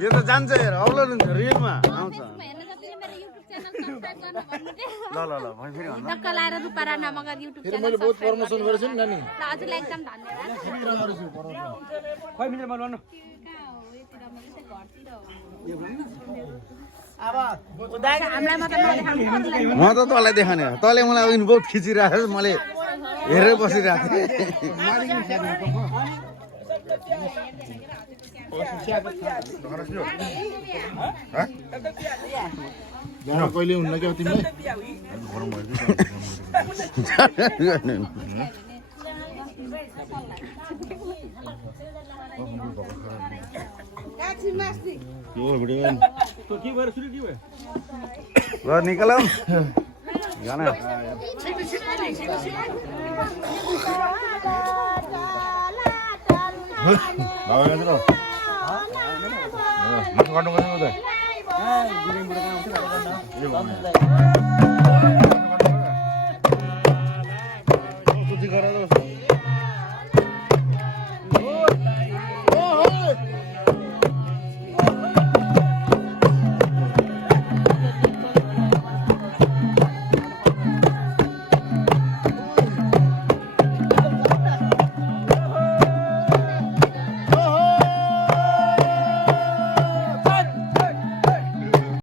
यो त जान्छ हेर अपलोड हुन्छ रिलमा आउँछ ल ल ल फेरि भन्नु टक्क लाएर रुपारा नामक युट्युब फेरि मैले बहुत प्रमोसन गरेछु नि नानी हजुरलाई एकदम धन्यवाद खै मिनेट मैले भन्नु म त तँलाई देखाउने तँले मलाई अघि बहुत खिचिरहेको छ मैले हेरेर बसिरहेको थिएँ कहिले हुन्न क्या तिमीलाई ल निकालौँ गाना कति गरेर